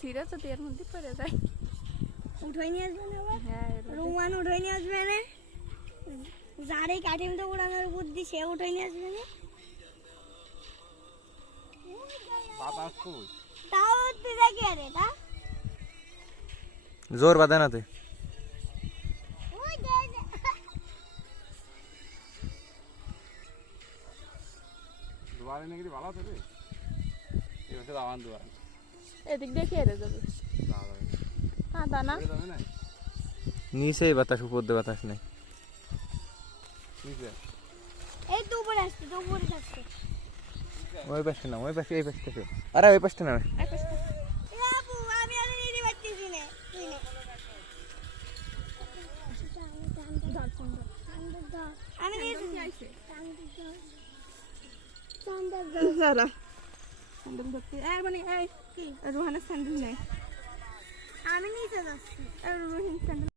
ছিঁড়ে তো এর মধ্যে পড়ে যায়। উঠাই নিয়ে আসবে না? হ্যাঁ, রোমান উঠাই নিয়ে আসবে না? যার এই কাঠিমটা উড়ানোর বুদ্ধি সে উঠাই নিয়ে আসবে না? তাও উঠতে দেখি আরে তা জোর বাঁধে না তুই। এদিক দিয়ে খেয়ে যাবে। কাদা না নিচেই বাতাস, উপর দিয়ে বাতাস নেই। এই তো উপরে আসছে, তো উপরে আসছে। ওই পাশে না, ওই পাশে, এই পাশে থেকে। আরে ওই পাশটা না। বাবু আমি আর নিতে পারতেছি না। তুই নে। আমি নিয়েছি। যারা স্যান্ডেল ধরতে মানে এই কি রোহানের স্যান্ডেল নেই। আমি নিতে যাচ্ছি। রোহিন স্যান্ডেল